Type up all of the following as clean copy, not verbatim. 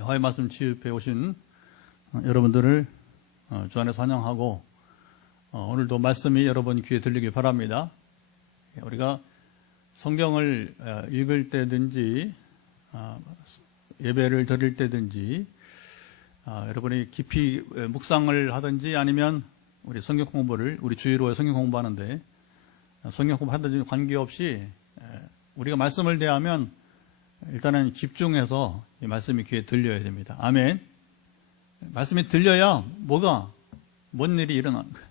화해 말씀 취입해 오신 여러분들을 주 안에서 환영하고 오늘도 말씀이 여러분 귀에 들리길 바랍니다. 우리가 성경을 읽을 때든지 예배를 드릴 때든지 여러분이 깊이 묵상을 하든지 아니면 우리 성경 공부를 우리 주일로에 성경 공부하는데 성경 공부하든지 관계없이 우리가 말씀을 대하면 일단은 집중해서 이 말씀이 귀에 들려야 됩니다. 아멘. 말씀이 들려야 뭔 일이 일어나는 거예요.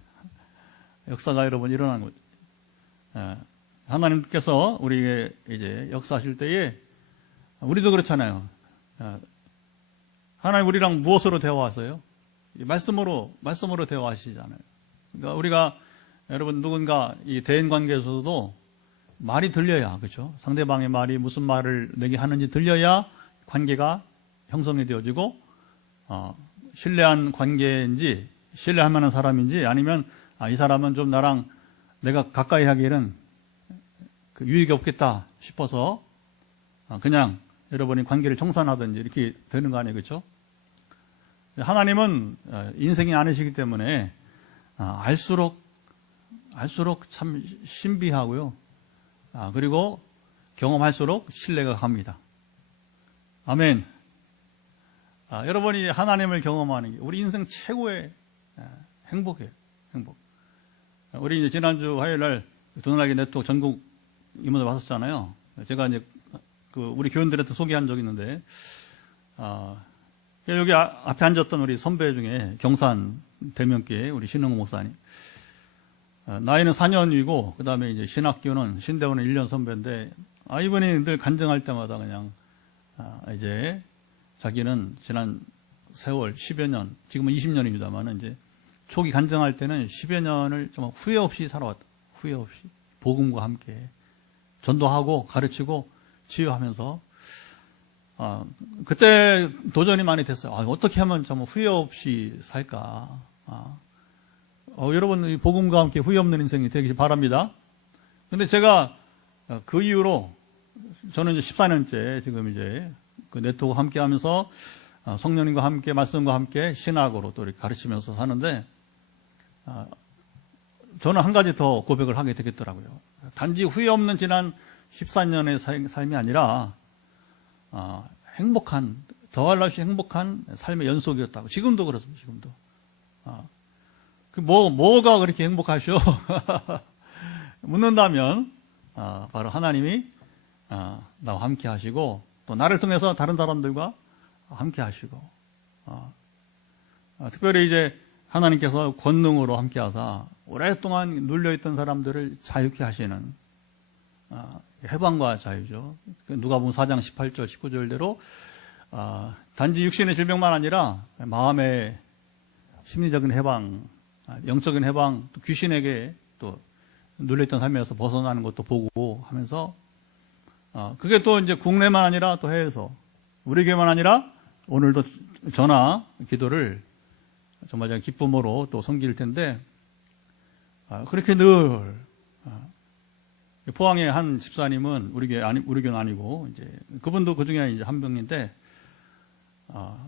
역사가 여러분 일어나는 거죠. 하나님께서 우리에게 이제 역사하실 때에 우리도 그렇잖아요. 하나님 우리랑 무엇으로 대화하세요? 말씀으로 대화하시잖아요. 그러니까 우리가 여러분 누군가 이 대인 관계에서도 말이 들려야, 그렇죠? 상대방의 말이 무슨 말을 내게 하는지 들려야 관계가 형성이 되어지고 신뢰한 관계인지 신뢰할 만한 사람인지 아니면 이 사람은 좀 나랑 내가 가까이 하기에는 그 유익이 없겠다 싶어서 그냥 여러분이 관계를 청산하든지 이렇게 되는 거 아니에요, 그렇죠? 하나님은 인생이 아니시기 때문에 알수록 참 신비하고요. 그리고 경험할수록 신뢰가 갑니다. 아멘. 여러분이 하나님을 경험하는 게 우리 인생 최고의 행복이에요. 행복. 우리 이제 지난주 화요일 날 도널라기 네트워크 전국 임원들 왔었잖아요. 제가 이제 우리 교인들한테 소개한 적이 있는데, 여기 앞에 앉았던 우리 선배 중에 경산 대명교회 우리 신흥호 목사님. 나이는 4년이고, 그 다음에 이제 신학교는, 신대원은 1년 선배인데, 이분이 늘 간증할 때마다 그냥, 이제, 자기는 지난 세월 10여 년, 지금은 20년입니다만, 이제, 초기 간증할 때는 10여 년을 정말 후회 없이 살아왔다. 후회 없이. 복음과 함께. 전도하고, 가르치고, 치유하면서, 그때 도전이 많이 됐어요. 어떻게 하면 정말 후회 없이 살까. 여러분, 이 복음과 함께 후회 없는 인생이 되길 바랍니다. 근데 제가 그 이후로 저는 이제 14년째 지금 이제 그 네트워크 함께 하면서 성령님과 함께 말씀과 함께 신학으로 또 이렇게 가르치면서 사는데 저는 한 가지 더 고백을 하게 되겠더라고요. 단지 후회 없는 지난 14년의 삶이 아니라 행복한, 더할 날 없이 행복한 삶의 연속이었다고. 지금도 그렇습니다. 지금도. 뭐가 그렇게 행복하셔? 묻는다면, 바로 하나님이, 나와 함께 하시고, 또 나를 통해서 다른 사람들과 함께 하시고, 특별히 이제 하나님께서 권능으로 함께 하사, 오랫동안 눌려있던 사람들을 자유케 하시는, 해방과 자유죠. 누가복음 4장 18절, 19절대로, 단지 육신의 질병만 아니라, 마음의 심리적인 해방, 영적인 해방, 또 귀신에게 또 눌려있던 삶에서 벗어나는 것도 보고 하면서, 그게 또 이제 국내만 아니라 또 해외에서, 우리 교회만 아니라 오늘도 전화 기도를 정말 제가 기쁨으로 또 섬길 텐데, 그렇게 늘, 포항의 한 집사님은 우리 교회는 아니고, 이제, 그분도 그 중에 이제 한 명인데,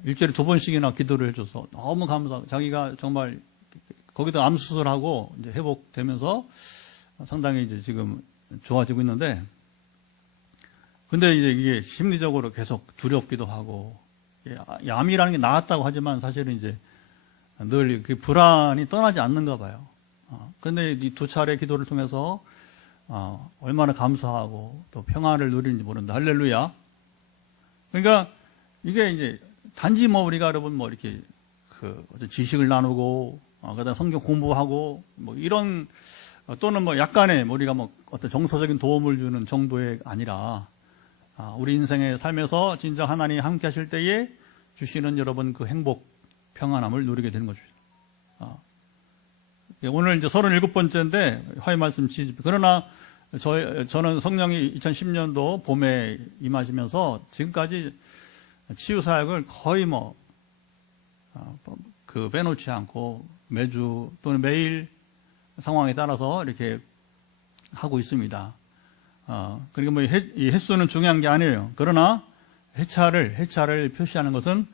일주일에 2번씩이나 기도를 해줘서 너무 감사하고, 자기가 정말 거기도 암 수술하고 이제 회복되면서 상당히 이제 지금 좋아지고 있는데, 근데 이제 이게 심리적으로 계속 두렵기도 하고, 암이라는 게 나았다고 하지만 사실은 이제 늘 그 불안이 떠나지 않는가 봐요. 근데 이 2차례 기도를 통해서 얼마나 감사하고 또 평안을 누리는지 모른다. 할렐루야. 그러니까 이게 이제 단지 우리가 여러분 이렇게 지식을 나누고 그다음 성경 공부하고 이런 또는 약간의 우리가 어떤 정서적인 도움을 주는 정도의 아니라 우리 인생의 삶에서 진짜 하나님이 함께 하실 때에 주시는 여러분 그 행복, 평안함을 누리게 되는 거죠. 오늘 이제 37번째인데 화해 말씀 취집. 그러나 저는 성령이 2010년도 봄에 임하시면서 지금까지 치유 사역을 거의 빼놓지 않고 매주 또는 매일 상황에 따라서 이렇게 하고 있습니다. 그러니까 이 횟수는 중요한 게 아니에요. 그러나 해차를 표시하는 것은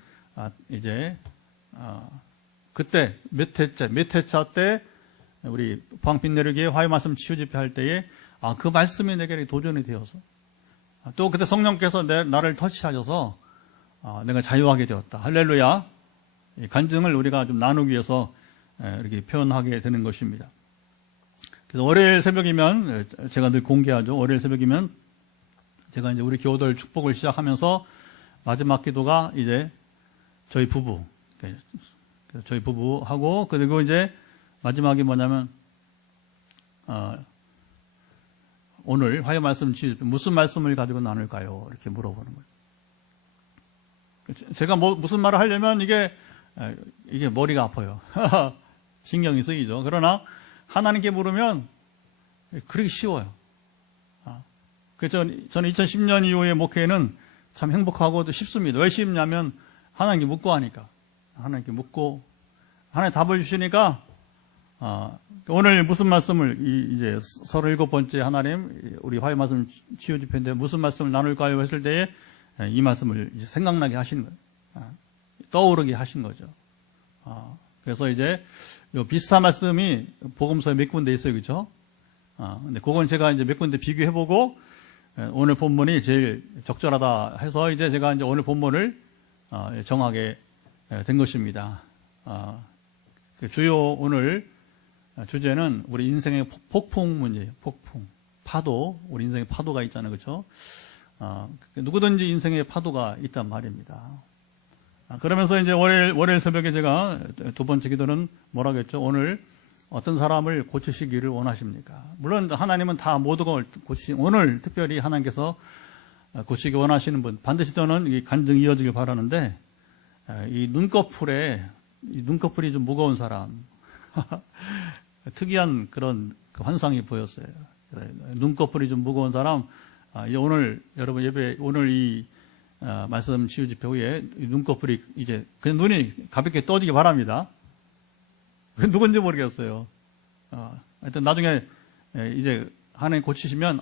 이제 그때 몇 회차 때 우리 방빛내리기에 화요 말씀 치유 집회할 때에 그 말씀이 내게 도전이 되어서 또 그때 성령께서 나를 터치하셔서 내가 자유하게 되었다. 할렐루야. 이 간증을 우리가 좀 나누기 위해서 이렇게 표현하게 되는 것입니다. 그래서 월요일 새벽이면 제가 늘 공개하죠. 월요일 새벽이면 제가 이제 우리 교우들 축복을 시작하면서 마지막 기도가 이제 저희 부부하고 그리고 이제 마지막이 뭐냐면 오늘 화요 말씀 무슨 말씀을 가지고 나눌까요? 이렇게 물어보는 거예요. 제가 무슨 말을 하려면 이게 머리가 아파요. 신경이 쓰이죠. 그러나 하나님께 물으면 그렇게 쉬워요. 그래서 저는 2010년 이후의 목회는 참 행복하고 또 쉽습니다. 왜 쉽냐면 하나님께 묻고 하니까. 하나님께 묻고 하나님 답을 주시니까 오늘 무슨 말씀을 이제 37번째 하나님 우리 화요 말씀 치유 집회인데 무슨 말씀을 나눌까요? 했을 때에 이 말씀을 이제 생각나게 하신 거예요. 떠오르게 하신 거죠. 그래서 이제 요 비슷한 말씀이 복음서에 몇 군데 있어요. 그렇죠? 근데 그건 제가 이제 몇 군데 비교해보고 오늘 본문이 제일 적절하다 해서 이제 제가 이제 오늘 본문을 정하게 된 것입니다. 주요 오늘 주제는 우리 인생의 폭풍 문제예요. 폭풍. 파도. 우리 인생의 파도가 있잖아요. 그렇죠? 누구든지 인생의 파도가 있단 말입니다. 그러면서 이제 월요일 새벽에 제가 두 번째 기도는 뭐라고 했죠? 오늘 어떤 사람을 고치시기를 원하십니까? 물론 하나님은 다 모든 걸 오늘 특별히 하나님께서 고치기 원하시는 분, 반드시 저는 이 간증이 이어지길 바라는데, 이 눈꺼풀이 좀 무거운 사람, 특이한 그런 환상이 보였어요. 눈꺼풀이 좀 무거운 사람, 오늘 여러분 예배, 오늘 이 말씀 치유 집회 후에 눈꺼풀이 이제 그냥 눈이 가볍게 떠지기 바랍니다. 누군지 모르겠어요. 하여튼 나중에 이제 하나님 고치시면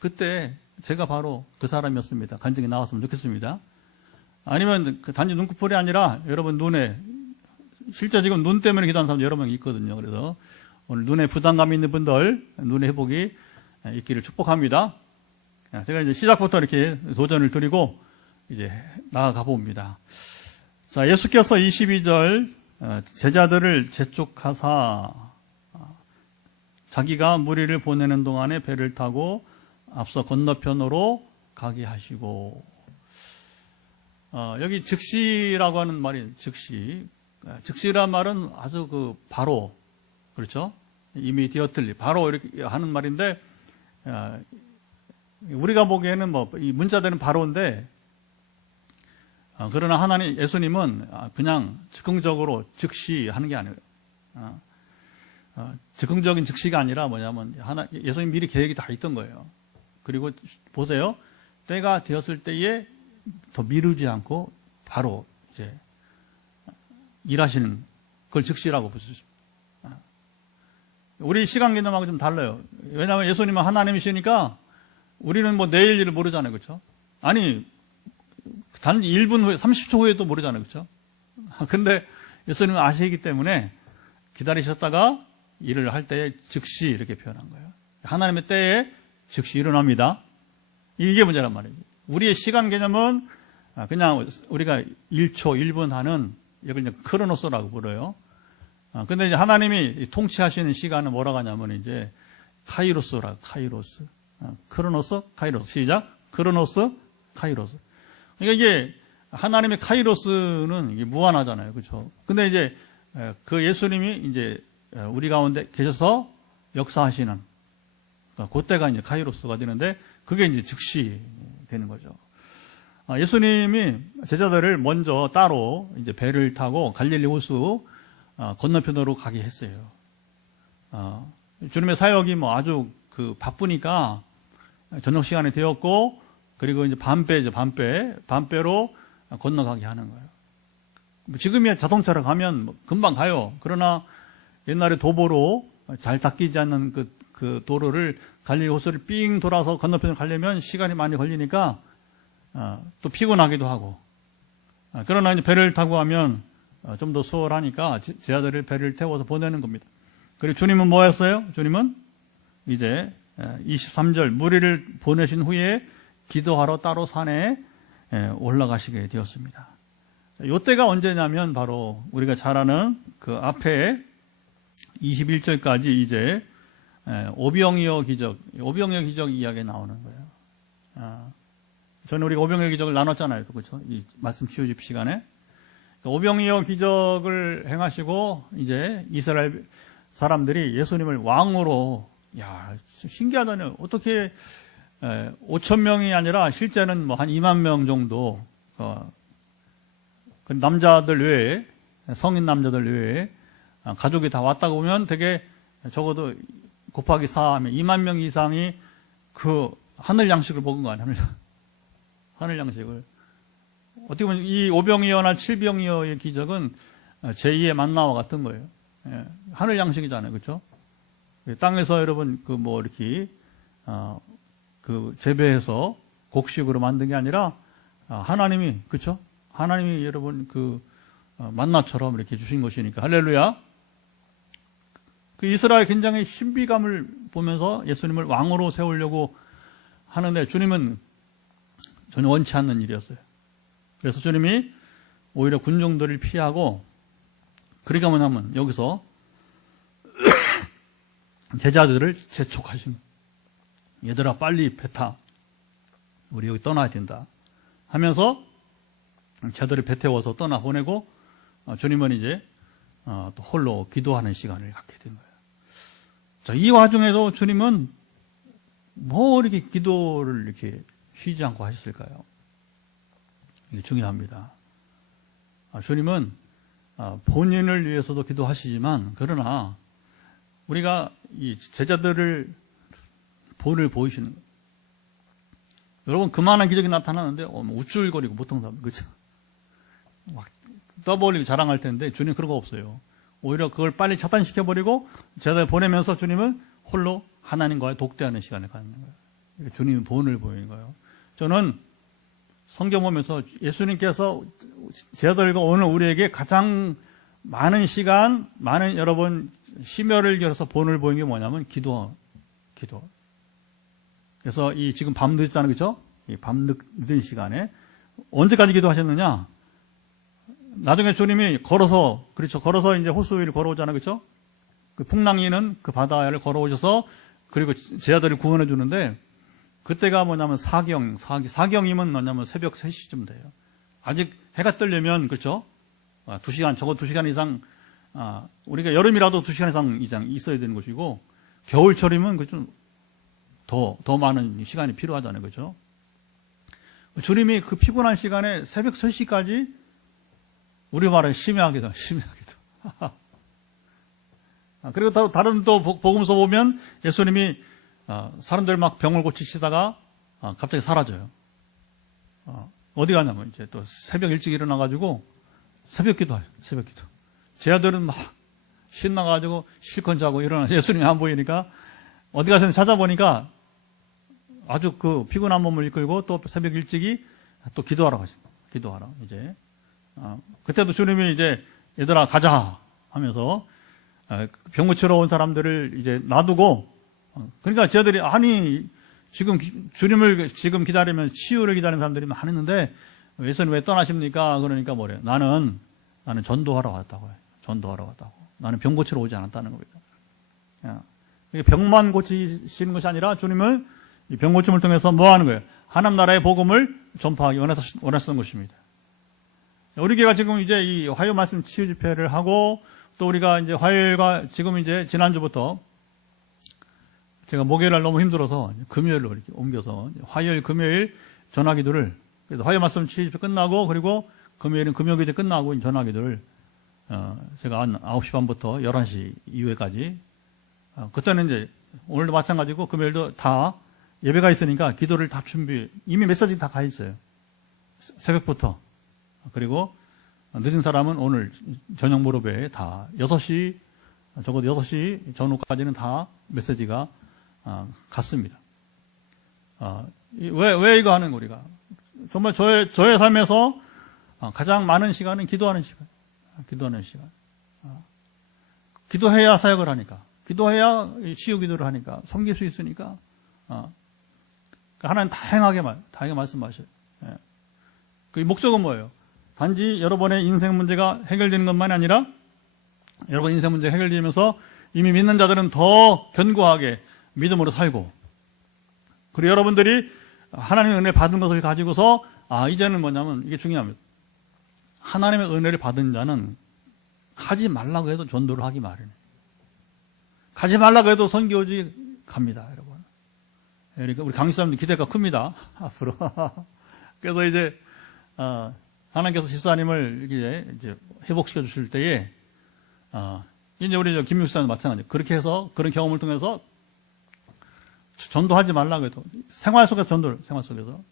그때 제가 바로 그 사람이었습니다. 간증이 나왔으면 좋겠습니다. 아니면 단지 눈꺼풀이 아니라 여러분 눈에 실제 지금 눈 때문에 기도하는 사람 여러 명 있거든요. 그래서 오늘 눈에 부담감 있는 분들 눈의 회복이 있기를 축복합니다. 제가 이제 시작부터 이렇게 도전을 드리고 이제 나아가 봅니다. 자, 예수께서 22절 제자들을 재촉하사 자기가 무리를 보내는 동안에 배를 타고 앞서 건너편으로 가게 하시고 여기 즉시라고 하는 말이 즉시란 말은 아주 바로 그렇죠? 이미디어틀리 바로 이렇게 하는 말인데 우리가 보기에는 이 문자들은 바로인데 그러나 예수님은 그냥 즉흥적으로 즉시 하는 게 아니에요. 즉흥적인 즉시가 아니라 뭐냐면 예수님 미리 계획이 다 있던 거예요. 그리고 보세요. 때가 되었을 때에 더 미루지 않고 바로 이제 일하시는 그걸 즉시라고 볼 수 있습니다. 우리 시간 개념하고 좀 달라요. 왜냐하면 예수님은 하나님이시니까 우리는 내일 일을 모르잖아요. 그렇죠? 아니 단지 1분 후에 30초 후에도 모르잖아요. 그렇죠? 근데 예수님은 아시기 때문에 기다리셨다가 일을 할 때에 즉시 이렇게 표현한 거예요. 하나님의 때에 즉시 일어납니다. 이게 문제란 말이지. 우리의 시간 개념은 그냥 우리가 1초, 1분 하는 이걸 그냥 크로노스라고 불러요. 근데 이제 하나님이 통치하시는 시간은 뭐라고 하냐면 이제 카이로스라고, 카이로스. 크로노스, 카이로스. 시작. 크로노스, 카이로스. 그러니까 이게 하나님의 카이로스는 이게 무한하잖아요. 그렇죠? 근데 이제 그 예수님이 이제 우리 가운데 계셔서 역사하시는 그때가 이제 카이로스가 되는데 그게 이제 즉시 되는 거죠. 예수님이 제자들을 먼저 따로 이제 배를 타고 갈릴리 호수 건너편으로 가게 했어요. 주님의 사역이 아주 바쁘니까 저녁 시간이 되었고 그리고 이제 밤배로 건너가게 하는 거예요. 지금이야 자동차로 가면 금방 가요. 그러나 옛날에 도보로 잘 닦이지 않는 그 도로를 갈릴리 호수를 삥 돌아서 건너편으로 가려면 시간이 많이 걸리니까 또 피곤하기도 하고. 그러나 이제 배를 타고 가면 좀 더 수월하니까 제 아들을 배를 태워서 보내는 겁니다. 그리고 주님은 뭐 했어요? 주님은 이제 23절 무리를 보내신 후에 기도하러 따로 산에 올라가시게 되었습니다. 이때가 언제냐면 바로 우리가 잘 아는 그 앞에 21절까지 이제 오병이어 기적 이야기 나오는 거예요. 저는 우리가 오병이어 기적을 나눴잖아요. 그렇죠? 이 말씀 치유집 시간에. 오병이어 기적을 행하시고 이제 이스라엘 사람들이 예수님을 왕으로, 야, 신기하잖아요. 어떻게 5천 명이 아니라 실제는 뭐 한 2만 명 정도 그 남자들 외에, 성인 남자들 외에 가족이 다 왔다고 보면 되게 적어도 곱하기 4 하면 2만 명 이상이 그 하늘 양식을 먹은 거 아니에요? 하늘 양식을. 어떻게 보면 이 오병이어나 칠병이어의 기적은 제2의 만나와 같은 거예요. 하늘 양식이잖아요. 그렇죠? 땅에서 여러분 그 뭐 이렇게 그 재배해서 곡식으로 만든 게 아니라 하나님이, 그렇죠? 하나님이 여러분 그 만나처럼 이렇게 주신 것이니까. 할렐루야. 그 이스라엘 굉장히 신비감을 보면서 예수님을 왕으로 세우려고 하는데 주님은 전혀 원치 않는 일이었어요. 그래서 주님이 오히려 군중들을 피하고, 그러니까 뭐냐면 여기서 제자들을 재촉하신, 얘들아 빨리 배 타, 우리 여기 떠나야 된다 하면서 제자들을 배 태워서 떠나보내고 주님은 이제 또 홀로 기도하는 시간을 갖게 된 거예요. 자, 이 와중에도 주님은 뭐 이렇게 기도를 이렇게 쉬지 않고 하셨을까요? 이게 중요합니다. 주님은 본인을 위해서도 기도하시지만, 그러나 우리가 이 제자들을 본을 보이시는 거예요. 여러분, 그만한 기적이 나타나는데 우쭐거리고 보통 사람, 그렇죠? 막 떠벌리고 자랑할 텐데 주님 그런 거 없어요. 오히려 그걸 빨리 차단시켜버리고 제자들 보내면서 주님은 홀로 하나님과의 독대하는 시간을 갖는 거예요. 주님은 본을 보이는 거예요. 저는 성경 보면서 예수님께서 제자들과 오늘 우리에게 가장 많은 시간, 많은 여러분 심혈을 기울여서 본을 보이는 게 뭐냐면 기도. 그래서 이 지금 밤 늦잖아요, 그렇죠? 이 밤 늦은 시간에 언제까지 기도하셨느냐? 나중에 주님이 걸어서, 그렇죠? 걸어서 이제 호수 위를 걸어오잖아요, 그렇죠? 그 풍랑이는 그 바다를 걸어오셔서 그리고 제자들을 구원해 주는데, 그때가 뭐냐면 사경이면 뭐냐면 새벽 3시쯤 돼요. 아직 해가 뜨려면, 그렇죠? 2시간, 적어도 2시간 이상, 우리가 여름이라도 2시간 이상 있어야 되는 것이고, 겨울철이면 좀 더 많은 시간이 필요하잖아요. 그렇죠? 주님이 그 피곤한 시간에 새벽 3시까지 우리 말은 심야기도. 그리고 다른 또 복음서 보면 예수님이 사람들 막 병을 고치시다가 갑자기 사라져요. 어디 가냐면 이제 또 새벽 일찍 일어나가지고 새벽 기도해요. 새벽 기도. 제 아들은 막 신나가지고 실컷 자고 일어나서 예수님이 안 보이니까 어디 가서 찾아보니까 아주 그 피곤한 몸을 이끌고 또 새벽 일찍이 또 기도하러 가십니다. 기도하러 이제. 그때도 주님이 이제 얘들아 가자 하면서 병 고치러 온 사람들을 이제 놔두고, 그러니까 쟤들이 아니 지금 주님을 지금 기다리면 치유를 기다리는 사람들이 많았는데 예수님 왜 떠나십니까? 그러니까 뭐래요? 나는 전도하러 왔다고 해요. 전도하러 왔다고. 나는 병 고치러 오지 않았다는 겁니다. 병만 고치시는 것이 아니라 주님은 이 병 고침을 통해서 뭐 하는 거예요? 하나님 나라의 복음을 전파하기 원했던 것입니다. 우리 교회가 지금 이제 이 화요 말씀 치유 집회를 하고, 또 우리가 이제 화요일과 지금 이제 지난주부터 제가 목요일날 너무 힘들어서 금요일로 이렇게 옮겨서 화요일, 금요일 전화기도를, 그래서 화요 말씀 치유 집회 끝나고, 그리고 금요일은 금요기도 끝나고 전화기도를 제가 한 9시 반부터 11시 이후에까지, 그때는 이제 오늘도 마찬가지고 금요일도 다 예배가 있으니까 기도를 다 이미 메시지 다 가 있어요. 새벽부터. 그리고 늦은 사람은 오늘 저녁 무렵에 다 6시, 적어도 6시 전후까지는 다 메시지가 갔습니다. 왜 이거 하는 거 우리가? 정말 저의 삶에서 가장 많은 시간은 기도하는 시간. 기도하는 시간. 기도해야 사역을 하니까. 기도해야 치유 기도를 하니까. 섬길 수 있으니까. 하나님 다양하게 말씀하셔요. 예. 그 목적은 뭐예요? 단지 여러분의 인생 문제가 해결되는 것만이 아니라 여러분 인생 문제가 해결되면서 이미 믿는 자들은 더 견고하게 믿음으로 살고, 그리고 여러분들이 하나님의 은혜를 받은 것을 가지고서 이제는 뭐냐면 이게 중요합니다. 하나님의 은혜를 받은 자는 하지 말라고 해도 전도를 하기 마련이에요. 가지 말라고 해도 선교지 갑니다, 여러분. 그러니까 우리 강의사님들 기대가 큽니다, 앞으로. 그래서 이제 하나님께서 집사님을 이제 회복시켜 주실 때에 이제 우리 김 목사님 마찬가지. 그렇게 해서 그런 경험을 통해서 전도하지 말라고 해도 생활 속에서 전도를, 생활 속에서,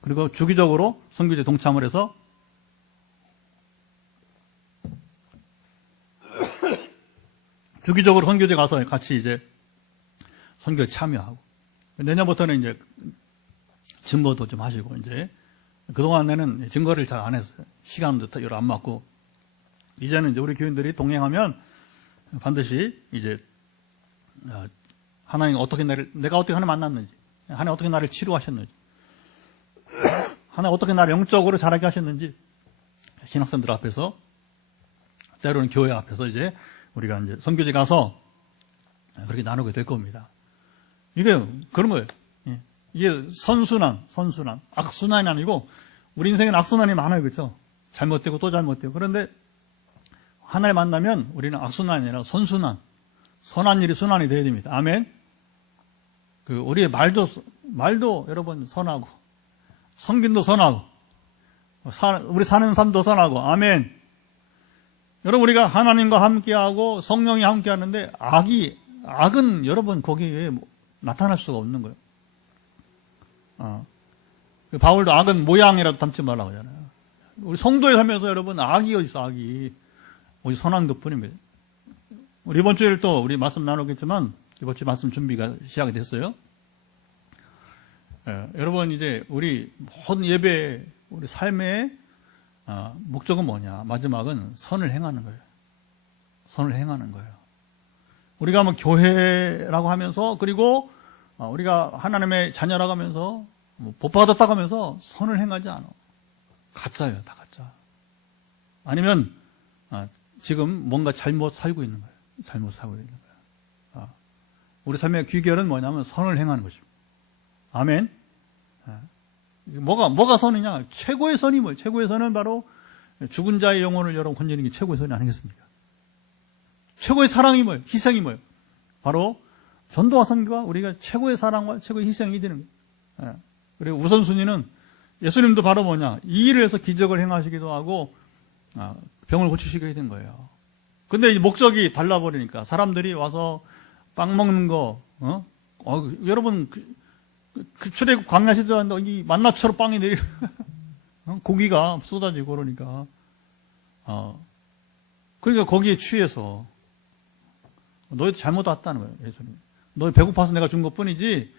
그리고 주기적으로 선교제 동참을 해서 주기적으로 선교제 가서 같이 이제 선교에 참여하고, 내년부터는 이제 증거도 좀 하시고, 이제 그동안에는 증거를 잘 안 했어요. 시간도 여러 안 맞고. 이제는 이제 우리 교인들이 동행하면 반드시 이제 하나님 내가 어떻게 하나님 만났는지, 하나님 어떻게 나를 치료하셨는지, 하나님 어떻게 나를 영적으로 자라게 하셨는지, 신학생들 앞에서, 때로는 교회 앞에서 이제 우리가 이제 선교지 가서 그렇게 나누게 될 겁니다. 이게 그런 거예요. 이게 선순환, 악순환이 아니고, 우리 인생에는 악순환이 많아요, 그렇죠? 잘못되고 또 잘못되고. 그런데 하나님 만나면 우리는 악순환이 아니라 선순환, 선한 일이 순환이 되어야 됩니다. 아멘. 우리의 말도 여러분 선하고, 성빈도 선하고, 우리 사는 삶도 선하고. 아멘. 여러분, 우리가 하나님과 함께하고 성령이 함께하는데 악은 여러분 거기에 나타날 수가 없는 거예요. 바울도 악은 모양이라도 담지 말라고 하잖아요. 우리 성도에 살면서 여러분 악이 어디 있어, 악이. 오직 선한 것뿐입니다. 우리 이번 주에 또 우리 말씀 나누겠지만, 이번 주 말씀 준비가 시작이 됐어요. 여러분, 이제 우리 모든 예배, 우리 삶의 목적은 뭐냐? 마지막은 선을 행하는 거예요. 선을 행하는 거예요. 우리가 뭐 교회라고 하면서, 그리고 우리가 하나님의 자녀라고 하면서, 복 받았다고 하면서 선을 행하지 않아. 가짜예요, 다 가짜. 아니면 지금 뭔가 잘못 살고 있는 거예요. 잘못 살고 있는 거예요. 우리 삶의 귀결은 뭐냐면 선을 행하는 것입니다. 아멘. 뭐가 선이냐? 최고의 선이 뭐예요? 최고의 선은 바로 죽은 자의 영혼을 여러분 건지는 게 최고의 선이 아니겠습니까? 최고의 사랑이 뭐예요? 희생이 뭐예요? 바로 전도와 선교가 우리가 최고의 사랑과 최고의 희생이 되는 거예요. 그리고 우선순위는 예수님도 바로 뭐냐? 이 일을 해서 기적을 행하시기도 하고 병을 고치시게 된 거예요. 근데 이 목적이 달라버리니까 사람들이 와서 빵 먹는 거, 여러분 출애굽 광야 시대인데 이 만나처럼 빵이 내리고 고기가 쏟아지고 그러니까 그러니까 거기에 취해서 너희도 잘못 왔다는 거예요. 예수님. 너희 배고파서 내가 준 것뿐이지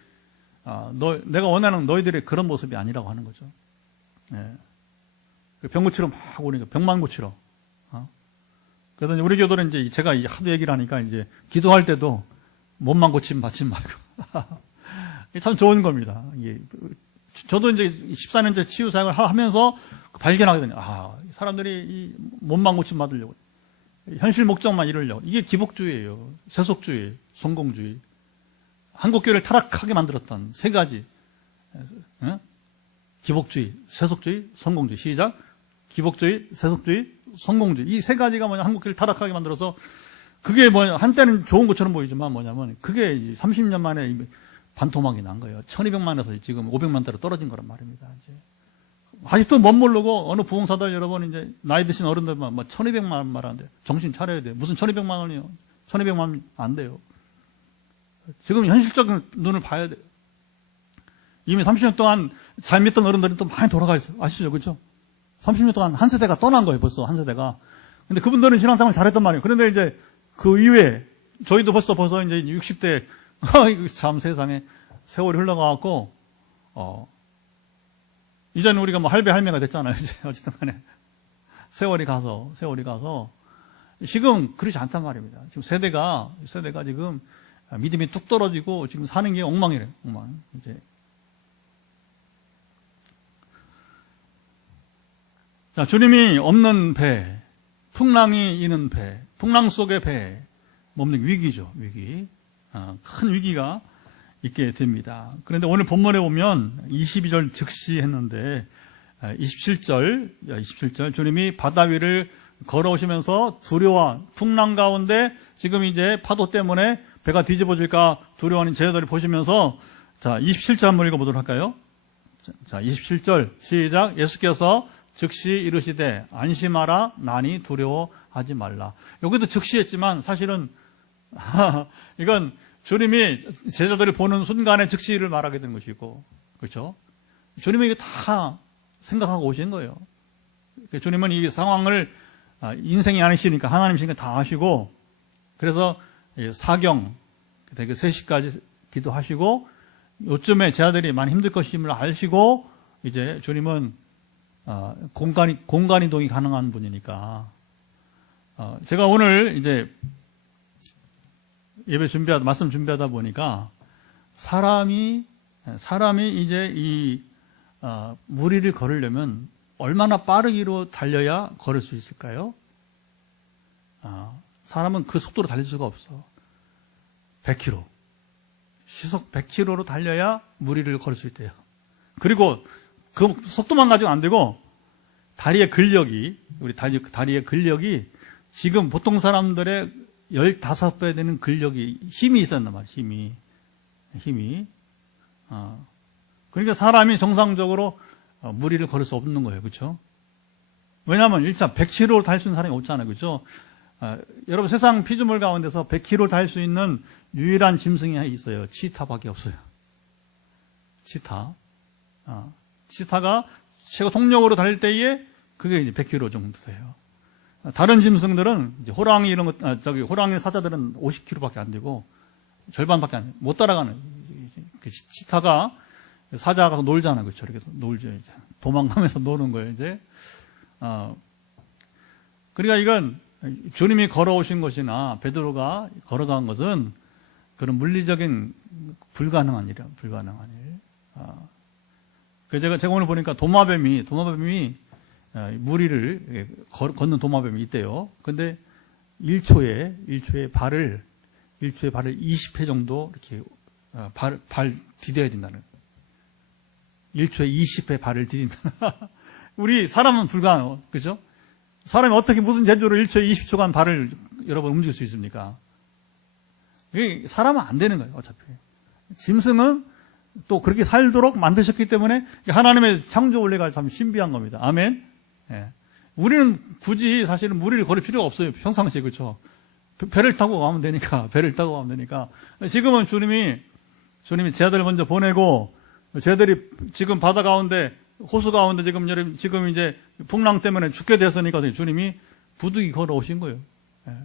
내가 원하는 너희들의 그런 모습이 아니라고 하는 거죠. 병 고치러 막 오니까 병만 고치러. 그래서 이제 우리 교도는 이제 제가 하도 얘기를 하니까 이제 기도할 때도 몸만 고치면 받지 말고. 참 좋은 겁니다. 저도 이제 14년째 치유 사역을 하면서 발견하게 되냐. 사람들이 이 몸만 고침 받으려고. 현실 목적만 이루려고. 이게 기복주의예요. 세속주의, 성공주의. 한국교회를 타락하게 만들었던 세 가지. 기복주의, 세속주의, 성공주의. 시작. 기복주의, 세속주의, 성공주의. 이 세 가지가 뭐냐, 한국교회를 타락하게 만들어서 그게 뭐냐, 한때는 좋은 것처럼 보이지만 뭐냐면 그게 30년 만에 반토막이 난 거예요. 1200만에서 지금 500만대로 떨어진 거란 말입니다. 이제. 아직도 못 모르고 어느 부흥사들 여러분 이제 나이 드신 어른들만 1200만 말하는데 정신 차려야 돼요. 무슨 1200만 원이요? 1200만 안 돼요. 지금 현실적인 눈을 봐야 돼요. 이미 30년 동안 잘 믿던 어른들은 또 많이 돌아가 있어요. 아시죠? 그렇죠? 30년 동안 한 세대가 떠난 거예요. 벌써 한 세대가. 근데 그분들은 신앙생활 잘했단 말이에요. 그런데 이제 그 이후에 저희도 벌써 이제 60대 참 세상에 세월이 흘러가갖고 이제는 우리가 뭐 할배 할매가 됐잖아요. 이제 어쨌든 간에 세월이 가서 지금 그렇지 않단 말입니다. 지금 세대가 지금 믿음이 뚝 떨어지고 지금 사는 게 엉망이래요. 엉망. 이제 자, 주님이 없는 배, 풍랑이 이는 배, 풍랑 속의 배, 뭡니까? 위기죠, 위기. 큰 위기가 있게 됩니다. 그런데 오늘 본문에 보면 22절 즉시 했는데 27절 주님이 바다 위를 걸어오시면서 두려워 풍랑 가운데 지금 이제 파도 때문에 배가 뒤집어질까 두려워하는 제자들을 보시면서 자 27절 한번 읽어보도록 할까요? 자 27절 시작. 예수께서 즉시 이르시되 안심하라 나니 두려워하지 말라. 여기도 즉시 했지만 사실은 이건 주님이 제자들을 보는 순간에 즉시를 말하게 된 것이고, 그렇죠? 주님이 이게 다 생각하고 오신 거예요. 주님은 이 상황을 인생이 아니시니까 하나님이시니까 다 아시고, 그래서 사경 되게 3시까지 기도하시고 요즘에 제자들이 많이 힘들 것임을 아시고 이제 주님은 공간 이동이 가능한 분이니까 제가 오늘 이제 예배 말씀 준비하다 보니까 사람이 이제 이 무리를 걸으려면 얼마나 빠르기로 달려야 걸을 수 있을까요? 사람은 그 속도로 달릴 수가 없어. 100km. 시속 100km로 달려야 무리를 걸을 수 있대요. 그리고 그 속도만 가지고 안 되고 다리의 근력이 우리 다리의 근력이 지금 보통 사람들의 15배 되는 근력이 힘이 있었단 말이에요. 힘이. 그러니까 사람이 정상적으로 무리를 걸을 수 없는 거예요. 그렇죠? 왜냐하면 일단 100km로 달 수 있는 사람이 없잖아요. 그렇죠? 여러분 세상 피조물 가운데서 100km로 달 수 있는 유일한 짐승이 있어요. 치타밖에 없어요. 치타. 치타가 최고 속력으로 달릴 때에 그게 이제 100km 정도 돼요. 다른 짐승들은 이제 호랑이 이런 것, 호랑이 사자들은 50km밖에 안 되고 절반밖에 못 따라가는. 그 치타가 사자가 놀잖아, 그렇죠? 이렇게 놀죠, 이제 도망가면서 노는 거예요, 이제. 그러니까 이건 주님이 걸어오신 것이나 베드로가 걸어간 것은 그런 물리적인 불가능한 일이야, 불가능한 일. 제가 오늘 보니까 도마뱀이 무리를 걷는 도마뱀이 있대요. 근데 1초에 발을 20회 정도 이렇게 발 디뎌야 된다는. 1초에 20회 발을 디딘다. 우리 사람은 불가능해요. 그죠? 사람이 어떻게 무슨 재주로 1초에 20초간 발을 여러 번 움직일 수 있습니까? 사람은 안 되는 거예요, 어차피. 짐승은 또 그렇게 살도록 만드셨기 때문에 하나님의 창조 원리가 참 신비한 겁니다. 아멘. 예. 우리는 굳이 사실은 무리를 걸을 필요가 없어요. 평상시에. 그렇죠? 배를 타고 가면 되니까. 지금은 주님이 제자들을 먼저 보내고 제자들이 지금 바다 가운데 호수 가운데 지금 이제 풍랑 때문에 죽게 되었으니까 주님이 부득이 걸어오신 거예요. 예.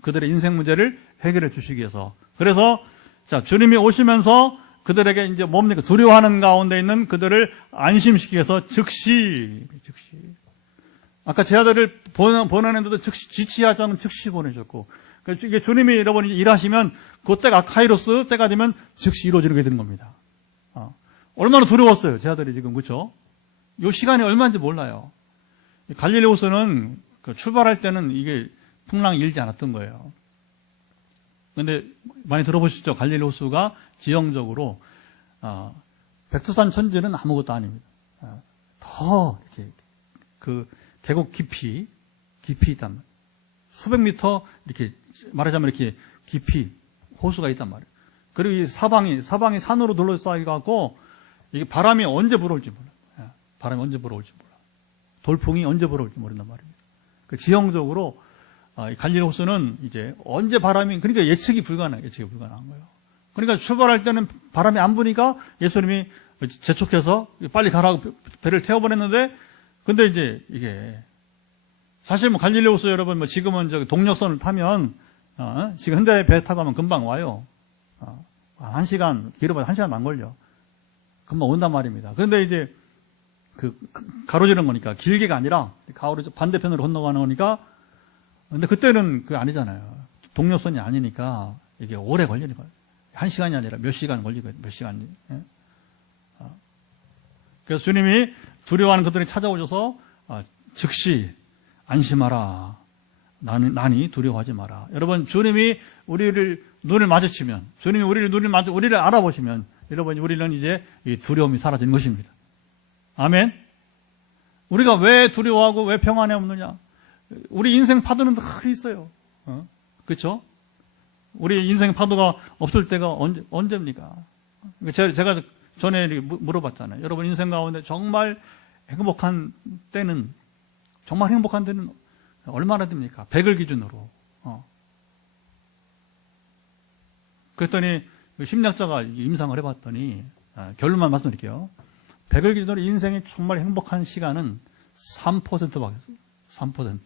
그들의 인생 문제를 해결해 주시기 위해서. 그래서 자, 주님이 오시면서 그들에게 이제 뭡니까? 두려워하는 가운데 있는 그들을 안심시키기 위해서 즉시. 아까 제자들을 보내는데도 즉시, 지치하지 않으면 즉시 보내셨고. 그러니까 이게 주님이 여러분이 일하시면 그때가 카이로스 때가 되면 즉시 이루어지게 되는 겁니다. 얼마나 두려웠어요, 제자들이 지금, 그렇죠? 이 시간이 얼마인지 몰라요. 갈릴리 호수는 출발할 때는 이게 풍랑이 일지 않았던 거예요. 근데 많이 들어보시죠? 갈릴리 호수가 지형적으로 백두산 천지는 아무것도 아닙니다. 더 이렇게 그 계곡 깊이 있단 말이에요. 수백 미터 이렇게 말하자면 이렇게 깊이 호수가 있단 말이에요. 그리고 이 사방이 산으로 둘러싸여 갖고 이게 바람이 언제 불어올지 몰라요. 바람이 언제 불어올지 몰라. 돌풍이 언제 불어올지 모른단 말입니다. 그 지형적으로 갈릴리 호수는 이제 언제 바람이 그러니까 예측이 불가능한 거예요. 그러니까 출발할 때는 바람이 안 부니까 예수님이 재촉해서 빨리 가라고 배를 태워버렸는데 근데 이제 이게 사실 뭐 갈릴리 호수 여러분 뭐 지금은 동력선을 타면 지금 현대 배 타고 가면 금방 와요. 1시간 길어봐야 1시간 안 걸려. 금방 온단 말입니다. 그런데 이제 가로지르는 거니까 길게가 아니라 가로로 반대편으로 건너가는 거니까. 근데 그때는 그게 아니잖아요. 동력선이 아니니까 이게 오래 걸리는 거예요. 1시간이 아니라 몇 시간 걸리고 몇 시간. 예? 그래서 주님이 두려워하는 그들이 찾아오셔서 즉시 안심하라. 나니 두려워하지 마라. 여러분, 주님이 우리를 눈을 마주치면, 주님이 우리를 알아보시면, 여러분, 우리는 이제 이 두려움이 사라지는 것입니다. 아멘. 우리가 왜 두려워하고 왜 평안이 없느냐? 우리 인생 파도는 늘 있어요. 그렇죠? 우리 인생 파도가 없을 때가 언제입니까? 제가 전에 물어봤잖아요. 여러분 인생 가운데 정말 행복한 때는 얼마나 됩니까? 100을 기준으로. 그랬더니 심리학자가 임상을 해봤더니 결론만 말씀드릴게요. 100을 기준으로 인생이 정말 행복한 시간은 3%밖에 없어요. 3%.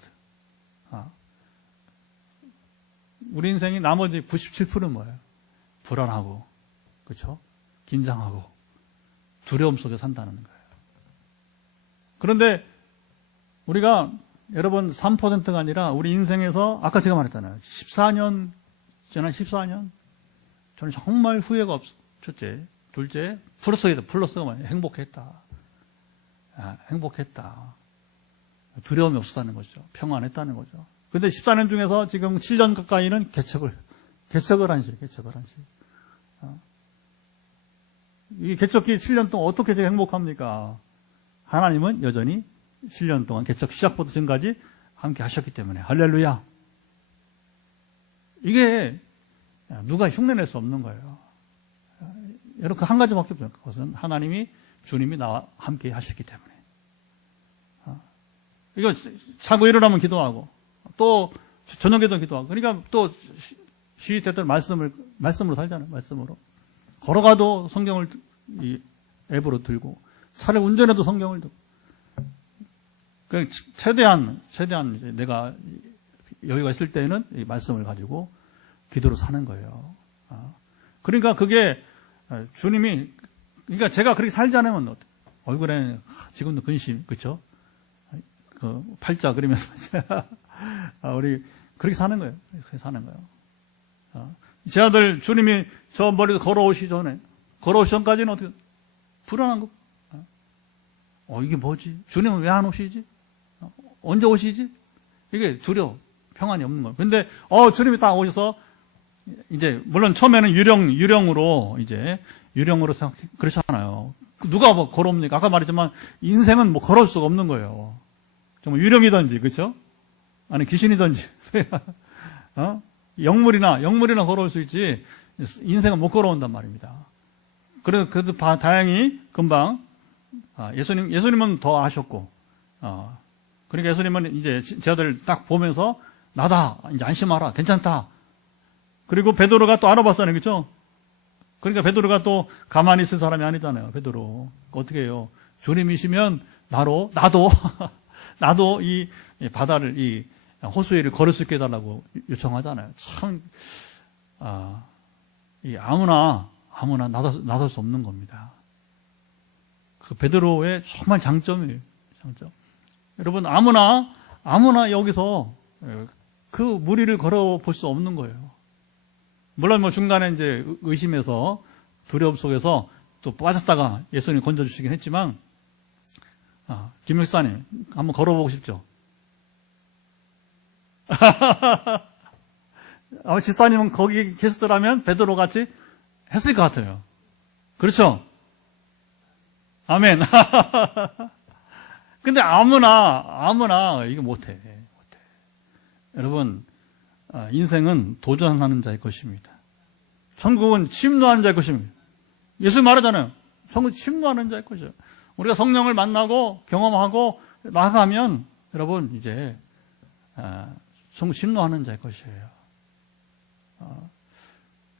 우리 인생이 나머지 97%는 뭐예요? 불안하고, 그렇죠? 긴장하고, 두려움 속에 산다는 거예요. 그런데 우리가 여러분 3%가 아니라 우리 인생에서 아까 제가 말했잖아요. 14년, 지난 14년 저는 정말 후회가 없어. 첫째, 둘째, 플러스가 뭐예요? 행복했다. 행복했다. 두려움이 없었다는 거죠. 평안했다는 거죠. 근데 14년 중에서 지금 7년 가까이는 개척을 한 시. 이 개척기 7년 동안 어떻게 제가 행복합니까? 하나님은 여전히 7년 동안 개척 시작부터 지금까지 함께 하셨기 때문에. 할렐루야. 이게 누가 흉내낼 수 없는 거예요. 여러분, 그 한 가지밖에 없어요. 그것은 하나님이, 주님이 나와 함께 하셨기 때문에. 이거 자고 일어나면 기도하고, 또 저녁에도 기도하고, 그러니까 또 시위때들 말씀으로 살잖아요. 말씀으로. 걸어가도 성경을 이 앱으로 들고, 차를 운전해도 성경을 듣고. 최대한 이제 내가 여유가 있을 때는 이 말씀을 가지고 기도로 사는 거예요. 그러니까 그게 주님이, 그러니까 제가 그렇게 살지 않으면 얼굴에 지금도 근심, 그렇죠? 그 팔자 그리면서 우리 그렇게 사는 거예요. 그렇게 사는 거예요. 제 아들 주님이 저 머리도 걸어오기 전까지는 어떻게 불안한 거. 이게 뭐지? 주님은 왜 안 오시지? 언제 오시지? 이게 두려워, 평안이 없는 거예요. 근데 주님이 딱 오셔서 이제 물론 처음에는 유령으로 그렇잖아요. 누가 뭐 걸어옵니까? 아까 말했지만 인생은 뭐 걸어올 수가 없는 거예요. 정말 유령이든지, 그렇죠? 아니 귀신이든지, 영물이나 걸어올 수 있지 인생은 못 걸어온단 말입니다. 그래도 다행히 금방 예수님은 더 아셨고, 그러니까 예수님은 이제 제 아들 딱 보면서 나다, 이제 안심하라, 괜찮다. 그리고 베드로가 또 알아봤잖아요, 그렇죠? 그러니까 베드로가 또 가만히 있을 사람이 아니잖아요. 베드로 어떻게 해요? 주님이시면 나도 이 바다를, 이 호수위를 걸을 수 있게 해달라고 요청하잖아요. 참, 아무나 나설 수 없는 겁니다. 그 베드로의 정말 장점이에요. 장점. 여러분, 아무나 여기서 그 무리를 걸어볼 수 없는 거예요. 물론 뭐 중간에 이제 의심해서 두려움 속에서 또 빠졌다가 예수님이 건져주시긴 했지만, 김 목사님, 한번 걸어보고 싶죠? 집사님은 거기 계셨더라면 베드로 같이 했을 것 같아요. 그렇죠? 아멘. 근데 아무나 이거 못해. 여러분, 인생은 도전하는 자의 것입니다. 천국은 침노하는 자의 것입니다. 예수 말하잖아요. 천국은 침노하는 자의 것이에요. 우리가 성령을 만나고 경험하고 나가면 여러분 이제 천국 침노하는 자의 것이에요.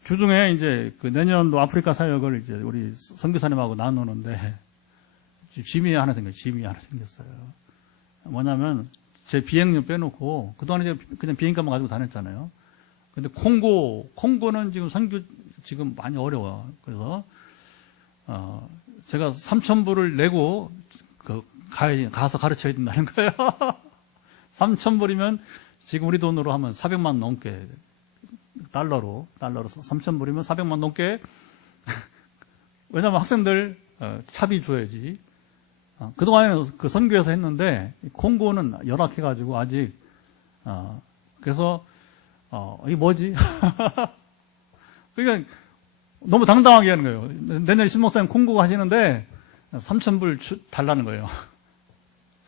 주중에 이제 그 내년도 아프리카 사역을 이제 우리 선교사님하고 나누는데 짐이 하나 생겼어요. 뭐냐면 제 비행료 빼놓고 그동안 이제 그냥 비행값만 가지고 다녔잖아요. 근데 콩고는 지금 선교 지금 많이 어려워요. 그래서 제가 3,000불을 내고 그 가서 가르쳐야 된다는 거예요. 3,000불이면 지금 우리 돈으로 하면 400만 넘게, 달러로 3,000불이면 400만 넘게. 왜냐면 학생들 차비 줘야지. 그동안에는 그 선교에서 했는데 콩고는 열악해가지고 아직 그래서 이게 뭐지? 그러니까 너무 당당하게 하는 거예요. 내년에 신목사님 콩고 하시는데 3,000불 달라는 거예요.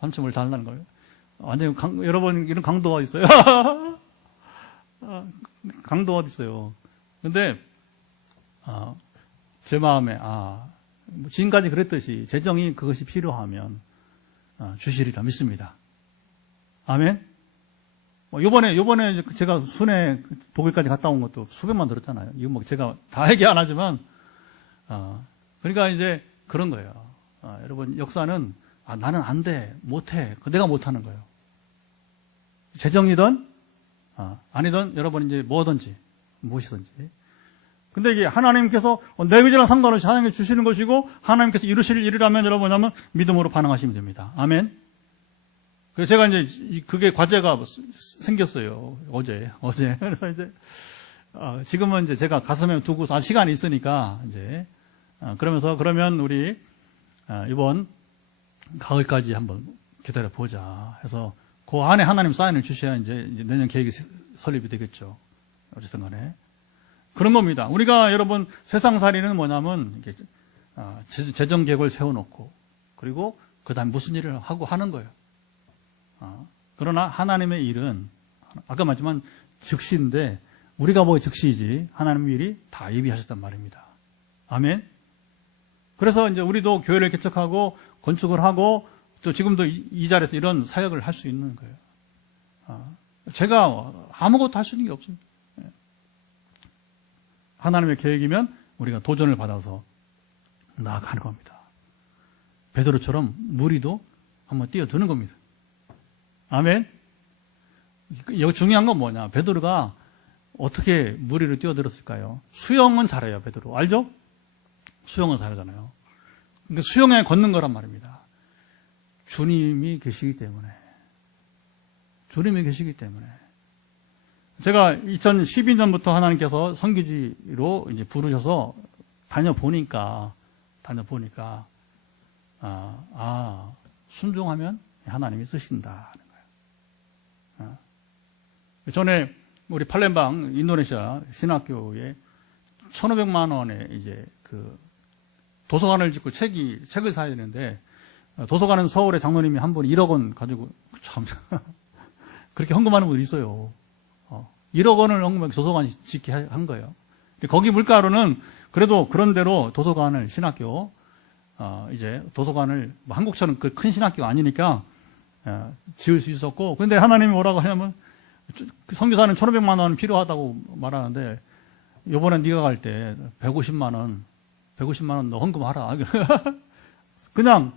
3,000불 달라는 거예요. 완전히 여러분 이런 강도가 있어요. 강도가 어디 있어요. 근데 제 마음에 지금까지 그랬듯이 재정이 그것이 필요하면 주시리라 믿습니다. 아멘. 요번에 제가 순회 독일까지 갔다 온 것도 수백만 들었잖아요. 이거 뭐 제가 다 얘기 안 하지만 그러니까 이제 그런 거예요. 여러분 역사는 나는 안 돼, 못해. 내가 못하는 거예요. 재정이든 아니든 여러분 이제 뭐든지 무엇이든지. 근데 이게 하나님께서 내 의지랑 상관없이 하나님께 주시는 것이고 하나님께서 이루실 일이라면 여러분 뭐냐면 믿음으로 반응하시면 됩니다. 아멘. 그래서 제가 이제 그게 과제가 생겼어요. 어제. 그래서 이제 지금은 이제 제가 가슴에 두고 시간이 있으니까 이제 그러면 우리 이번 가을까지 한번 기다려 보자 해서 그 안에 하나님 사인을 주셔야 이제 내년 계획이 설립이 되겠죠. 어쨌든 간에 그런 겁니다. 우리가 여러분 세상살이는 뭐냐면 이게 재정 계획을 세워놓고 그리고 그다음 무슨 일을 하고 하는 거예요. 그러나 하나님의 일은 아까 말했지만 즉시인데 우리가 뭐 즉시이지 하나님 일이 다 예비하셨단 말입니다. 아멘. 그래서 이제 우리도 교회를 개척하고 건축을 하고 또 지금도 이 자리에서 이런 사역을 할 수 있는 거예요. 제가 아무것도 할 수 있는 게 없습니다. 하나님의 계획이면 우리가 도전을 받아서 나아가는 겁니다. 베드로처럼 무리도 한번 뛰어드는 겁니다. 아멘. 여기 중요한 건 뭐냐? 베드로가 어떻게 무리를 뛰어들었을까요? 수영은 잘해요, 베드로. 알죠? 수영은 잘하잖아요. 근데 수영에 걷는 거란 말입니다. 주님이 계시기 때문에. 주님이 계시기 때문에. 제가 2012년부터 하나님께서 선교지로 이제 부르셔서 다녀보니까, 순종하면 하나님이 쓰신다는 거예요. 전에 우리 팔렘방 인도네시아 신학교에 1,500만 원에 이제 그 도서관을 짓고 책을 사야 되는데 도서관은 서울에 장로님이 한 분 1억 원 가지고 참 그렇게 헌금하는 분이 있어요. 1억 원을 헌금해서 도서관 짓게 한 거예요. 거기 물가로는 그래도 그런 대로 도서관을 신학교 이제 도서관을 뭐 한국처럼 그 큰 신학교가 아니니까 지을 수 있었고 근데 하나님이 뭐라고 하냐면 선교사는 1,500만 원 필요하다고 말하는데 이번에 네가 갈 때 150만 원 너 헌금하라. 그냥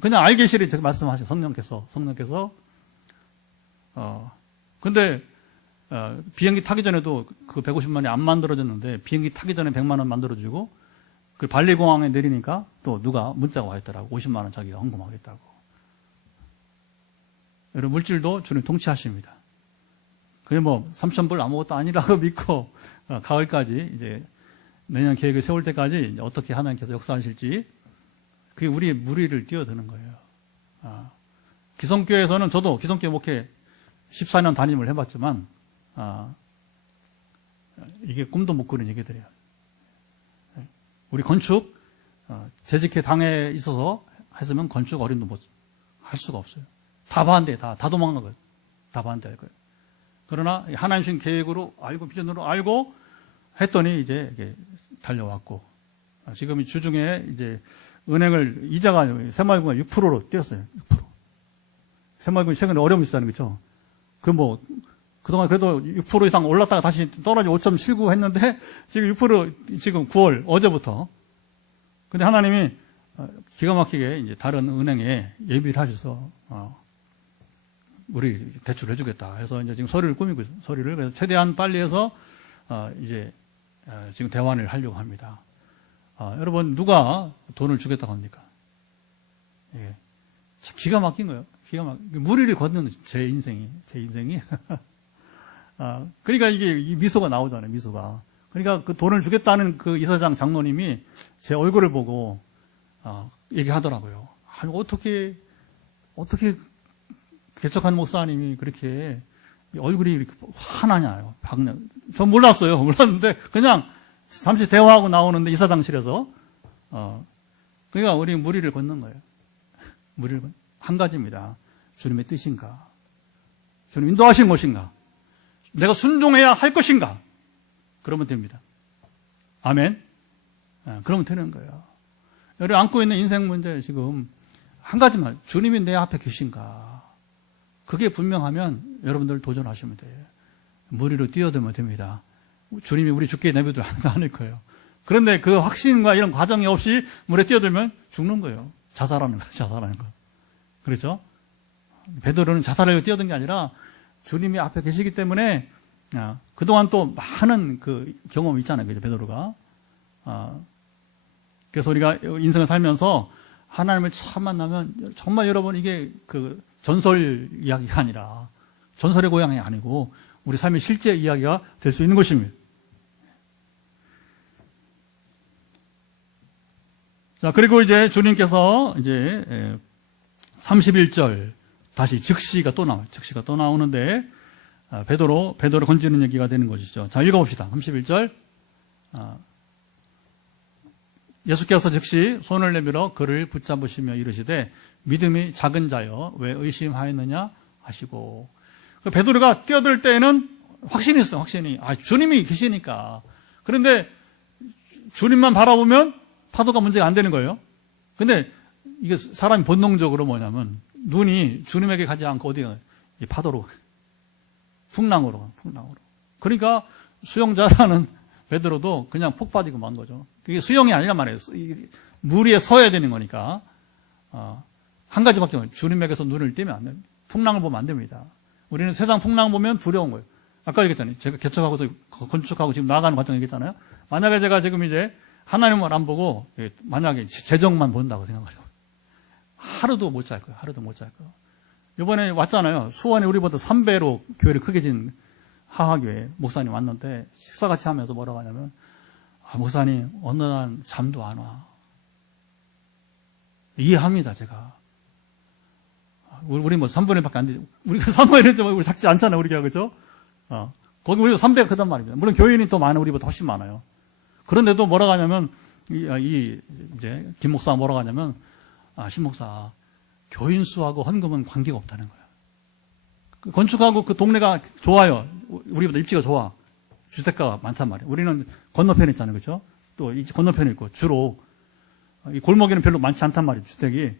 알계시를 말씀하신 성령께서 근데 비행기 타기 전에도 그 150만이 안 만들어졌는데 비행기 타기 전에 100만 원 만들어주고 그 발리공항에 내리니까 또 누가 문자가 와 있더라고. 50만 원 자기가 헌금하겠다고. 여러분 물질도 주님 통치하십니다. 그게 뭐 3,000불 아무것도 아니라고 믿고 가을까지 이제 내년 계획을 세울 때까지 이제 어떻게 하나님께서 역사하실지 그게 우리의 무리를 뛰어드는 거예요. 기성교회에서는 저도 기성교회 목회 14년 담임을 해봤지만 이게 꿈도 못 꾸는 얘기들이에요. 우리 건축 재직회 당에 있어서 했으면 건축 어림도 못 할 수가 없어요. 다 반대, 다 도망간 거예요. 다 반대할 거예요. 그러나 하나님 주신 계획으로 알고 비전으로 알고 했더니 이제 이게 달려왔고 지금 이 주중에 이제 은행을 이자가 새마을금고가 6%로 뛰었어요. 6%. 새마을금고 최근에 어려움이 있다는 거죠. 그동안 그래도 6% 이상 올랐다가 다시 떨어져 5.79 했는데 지금 6% 지금 9월 어제부터. 근데 하나님이 기가 막히게 이제 다른 은행에 예비를 하셔서 우리 대출을 해주겠다 해서 이제 지금 서류를 꾸미고 있어요. 서류를 그래서 최대한 빨리 해서 이제 지금 대환을 하려고 합니다. 여러분 누가 돈을 주겠다고 합니까? 예. 참 기가 막힌 거예요. 무리를 걷는 제 인생이. 그러니까 이게 이 미소가 나오잖아요, 미소가. 그러니까 그 돈을 주겠다는 그 이사장 장로님이 제 얼굴을 보고, 얘기하더라고요. 아니, 어떻게 개척한 목사님이 그렇게 얼굴이 이렇게 환하냐요. 전 몰랐어요. 몰랐는데, 그냥 잠시 대화하고 나오는데, 이사장실에서. 그러니까 우리 무리를 걷는 거예요. 한 가지입니다. 주님의 뜻인가? 주님 인도하신 것인가? 내가 순종해야 할 것인가? 그러면 됩니다. 아멘? 그러면 되는 거예요. 여러분 안고 있는 인생 문제 지금 한 가지만, 주님이 내 앞에 계신가? 그게 분명하면 여러분들 도전하시면 돼요. 무리로 뛰어들면 됩니다. 주님이 우리 죽게 내버려 않을 거예요. 그런데 그 확신과 이런 과정이 없이 물에 뛰어들면 죽는 거예요. 자살하는 거. 그렇죠? 베드로는 자살하려고 뛰어든 게 아니라 주님이 앞에 계시기 때문에 그동안 또 많은 그 경험이 있잖아요. 그죠? 베드로가. 그래서 우리가 인생을 살면서 하나님을 처음 만나면 정말 여러분 이게 그 전설 이야기가 아니라 전설의 고향이 아니고 우리 삶의 실제 이야기가 될 수 있는 것입니다. 자, 그리고 이제 주님께서 이제 31절 다시 즉시가 또 나오는데 베드로 건지는 얘기가 되는 것이죠. 자, 읽어봅시다. 31절. 예수께서 즉시 손을 내밀어 그를 붙잡으시며 이르시되 믿음이 작은 자여 왜 의심하였느냐 하시고. 베드로가 뛰어들 때에는 확신이 있어요. 확신이. 주님이 계시니까. 그런데 주님만 바라보면 파도가 문제가 안 되는 거예요. 근데 이게 사람이 본능적으로 뭐냐면 눈이 주님에게 가지 않고 어디가 파도로 풍랑으로. 그러니까 수영자라는 베드로도 그냥 폭 빠지고 만 거죠. 그게 수영이 아니란 말이에요. 물 위에 서야 되는 거니까. 한 가지밖에 없어요. 주님에게서 눈을 떼면 안 됩니다. 풍랑을 보면 안 됩니다. 우리는 세상 풍랑 보면 두려운 거예요. 아까 얘기했잖아요. 제가 개척하고서 건축하고 지금 나아가는 과정 얘기했잖아요. 만약에 제가 지금 이제 하나님을 안 보고 만약에 재정만 본다고 생각하려고 하루도 못 잘 거예요. 이번에 왔잖아요. 수원에 우리보다 3배로 교회를 크게 진 하하교회 목사님 왔는데 식사 같이 하면서 뭐라고 하냐면 목사님 어느 날 잠도 안 와. 이해합니다. 제가. 우리 뭐 3분의 1밖에 안 되죠. 우리가 3분의 1은 우리 작지 않잖아요. 우리가 그죠? 거기 우리가 3배가 크단 말입니다. 물론 교인이 또 많은 우리보다 훨씬 많아요. 그런데도 뭐라고 하냐면 이제 김 목사가 뭐라고 하냐면 신 목사 교인 수하고 헌금은 관계가 없다는 거예요. 건축하고 그 동네가 좋아요. 우리보다 입지가 좋아. 주택가가 많단 말이에요. 우리는 건너편에 있잖아요. 그렇죠? 또 이 건너편에 있고 주로 이 골목에는 별로 많지 않단 말이에요. 주택이.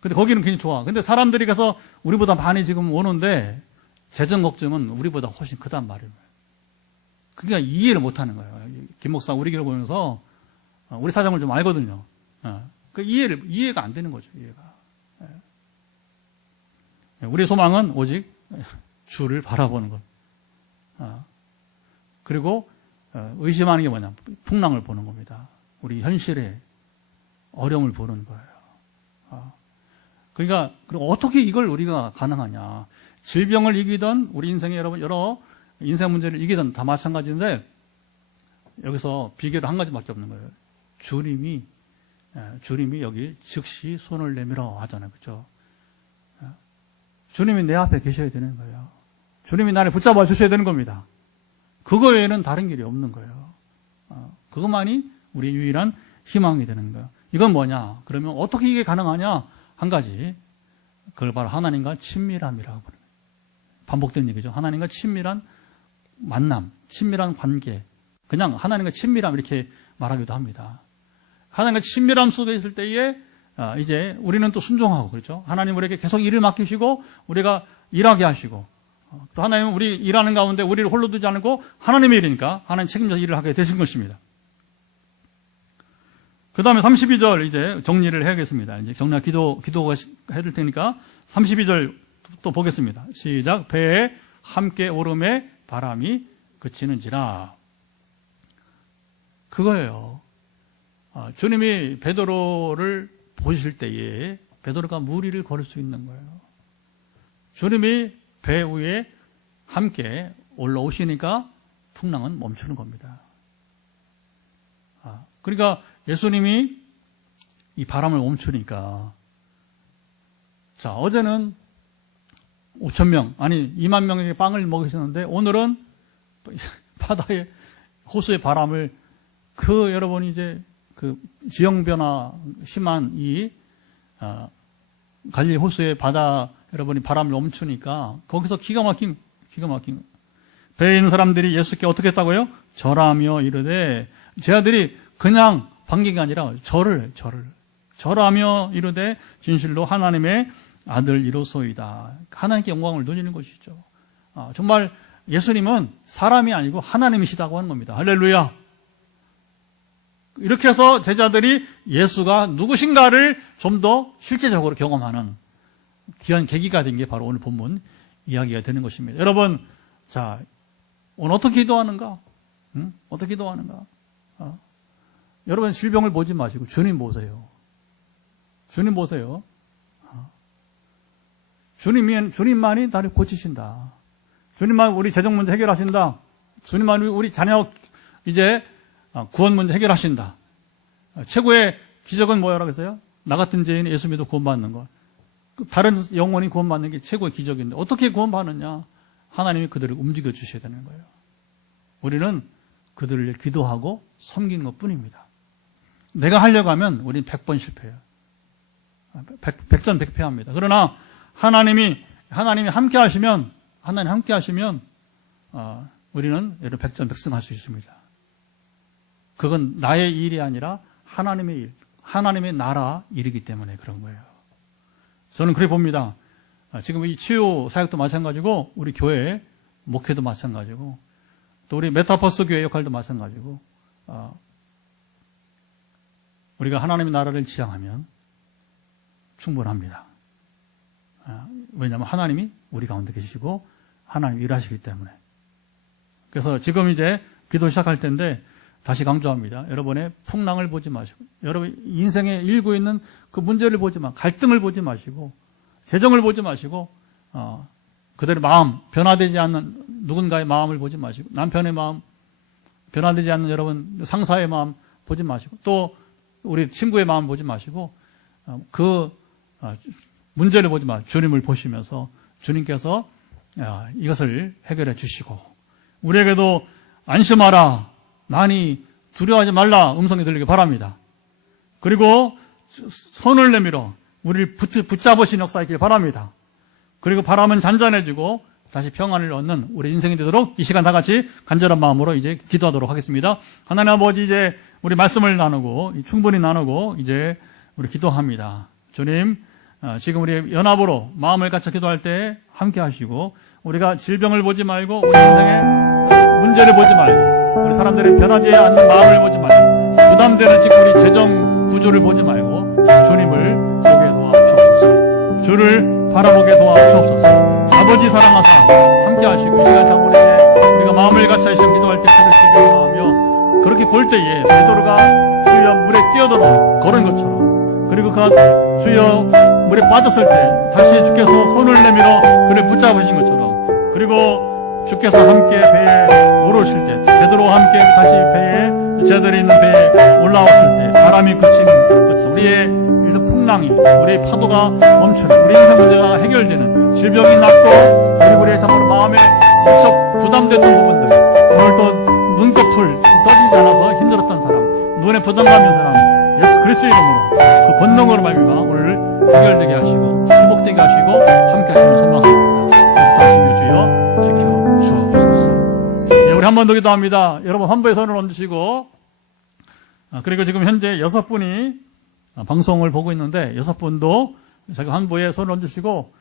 근데 거기는 굉장히 좋아. 근데 사람들이 가서 우리보다 많이 지금 오는데 재정 걱정은 우리보다 훨씬 크단 말이에요. 그러니까 이해를 못 하는 거예요. 김 목사 우리 교회 보면서 우리 사정을 좀 알거든요. 그 이해가 안 되는 거죠. 이해가. 우리의 소망은 오직 주를 바라보는 것. 그리고 의심하는 게 뭐냐? 풍랑을 보는 겁니다. 우리 현실의 어려움을 보는 거예요. 그러니까 그리고 어떻게 이걸 우리가 가능하냐? 질병을 이기던 우리 인생의 여러 인생 문제를 이기던 다 마찬가지인데 여기서 비결은 한 가지밖에 없는 거예요. 주님이 여기 즉시 손을 내밀어 하잖아요. 그렇죠? 주님이 내 앞에 계셔야 되는 거예요. 주님이 나를 붙잡아 주셔야 되는 겁니다. 그거 외에는 다른 길이 없는 거예요. 그것만이 우리 유일한 희망이 되는 거예요. 이건 뭐냐? 그러면 어떻게 이게 가능하냐? 한 가지. 그걸 바로 하나님과 친밀함이라고 부릅니다. 반복된 얘기죠. 하나님과 친밀한 만남, 친밀한 관계. 그냥 하나님과 친밀함 이렇게 말하기도 합니다. 하나님과 친밀함 속에 있을 때에 이제 우리는 또 순종하고 그렇죠. 하나님 우리에게 계속 일을 맡기시고 우리가 일하게 하시고 또 하나님은 우리 일하는 가운데 우리를 홀로 두지 않고 하나님의 일이니까 하나님 책임져서 일을 하게 되신 것입니다. 그 다음에 32절 이제 정리를 해야겠습니다. 이제 정리가 기도가 해줄 테니까 32절 또 보겠습니다. 시작. 배에 함께 오름에 바람이 그치는지라. 그거예요. 주님이 베드로를 보실 때에 베드로가 무리를 걸을 수 있는 거예요. 주님이 배 위에 함께 올라오시니까 풍랑은 멈추는 겁니다. 그러니까 예수님이 이 바람을 멈추니까, 자, 어제는 5,000명, 아니 2만 명에게 빵을 먹이셨는데 오늘은 바다에, 호수의 바람을, 여러분이 이제 지형 변화 심한 갈릴리 호수의 바다, 여러분이 바람을 멈추니까 거기서 기가 막힌 배에 있는 사람들이 예수께 어떻게 했다고요? 절하며 이르되, 제 아들이 그냥 반긴 게 아니라 절하며 이르되 진실로 하나님의 아들이로소이다. 하나님께 영광을 돌리는 것이죠. 정말 예수님은 사람이 아니고 하나님이시다고 하는 겁니다. 할렐루야. 이렇게 해서 제자들이 예수가 누구신가를 좀 더 실제적으로 경험하는 귀한 계기가 된 게 바로 오늘 본문 이야기가 되는 것입니다. 여러분, 자, 오늘 어떻게 기도하는가? 어떻게 기도하는가? 여러분, 질병을 보지 마시고 주님 보세요. 주님 보세요. 주님만이 나를 고치신다. 주님만 우리 재정 문제 해결하신다. 주님만 우리 자녀 이제 구원 문제 해결하신다. 최고의 기적은 뭐라고 했어요? 나 같은 죄인이 예수 믿어 구원받는 것. 다른 영혼이 구원받는 게 최고의 기적인데 어떻게 구원받느냐? 하나님이 그들을 움직여 주셔야 되는 거예요. 우리는 그들을 기도하고 섬기는 것 뿐입니다. 내가 하려고 하면 우리는 100번 실패해요. 100전백패합니다. 그러나 하나님이 함께 하시면, 우리는 100전백승할 수 있습니다. 그건 나의 일이 아니라 하나님의 일, 하나님의 나라 일이기 때문에 그런 거예요. 저는 그래 봅니다. 지금 이 치유 사역도 마찬가지고, 우리 교회 목회도 마찬가지고, 또 우리 메타버스 교회 역할도 마찬가지고, 우리가 하나님의 나라를 지향하면 충분합니다. 왜냐하면 하나님이 우리 가운데 계시고 하나님이 일하시기 때문에. 그래서 지금 이제 기도 시작할 텐데 다시 강조합니다. 여러분의 풍랑을 보지 마시고, 여러분 인생에 일고 있는 그 문제를 보지 마, 갈등을 보지 마시고, 재정을 보지 마시고, 그들의 마음, 변화되지 않는 누군가의 마음을 보지 마시고, 남편의 마음, 변화되지 않는 여러분 상사의 마음 보지 마시고, 또 우리 친구의 마음 보지 마시고, 문제를 보지 마. 주님을 보시면서 주님께서 이것을 해결해 주시고, 우리에게도 안심하라, 나니 두려워하지 말라 음성이 들리기 바랍니다. 그리고 손을 내밀어 우리를 붙잡으신 역사 있길 바랍니다. 그리고 바람은 잔잔해지고 다시 평안을 얻는 우리 인생이 되도록 이 시간 다 같이 간절한 마음으로 이제 기도하도록 하겠습니다. 하나님 아버지, 이제 우리 말씀을 나누고 충분히 나누고 이제 우리 기도합니다. 주님, 지금 우리 연합으로 마음을 갖춰 기도할 때 함께 하시고, 우리가 질병을 보지 말고, 우리 인생의 문제를 보지 말고, 우리 사람들의 변하지 않는 마음을 보지 말고, 부담되는 지금 우리 재정 구조를 보지 말고 주님을 보게 도와주옵소서. 주를 바라보게 도와주옵소서. 아버지 사랑하사 함께 하시고, 이 시간 참 우리가 마음을 갖춰 시험 기도할 때 들으시기 원하며, 그렇게 볼 때에 베드로가 주여 물에 뛰어들어 걸은 것처럼, 그리고 그 주여 물에 빠졌을 때 다시 주께서 손을 내밀어 그를 붙잡으신 것처럼, 그리고 주께서 함께 배에 오르실 때, 베드로와 함께 다시 배에, 제자들이 있는 배에 올라왔을 때 바람이 그치는 것처럼 우리의 풍랑이, 우리의 파도가 멈추는, 우리 인생 문제가 해결되는, 질병이 낫고, 그리고 우리의 참으로 마음에 무척 부담됐던 부분들, 오늘도 눈꺼풀 떠지지 않아서 힘들었던 사람, 눈에 부담감이 있는 사람, 예수 그리스도의 이름으로 그 권능으로 말미암아 오늘 해결되게 하시고 회복되게 하시고 함께 하시면 소망합니다. 역사하시며 주여 지켜주옵소서. 네, 우리 한 번 더 기도합니다. 여러분 환부에 손을 얹으시고, 그리고 지금 현재 6분이 방송을 보고 있는데 6분도 자기 환부에 손을 얹으시고,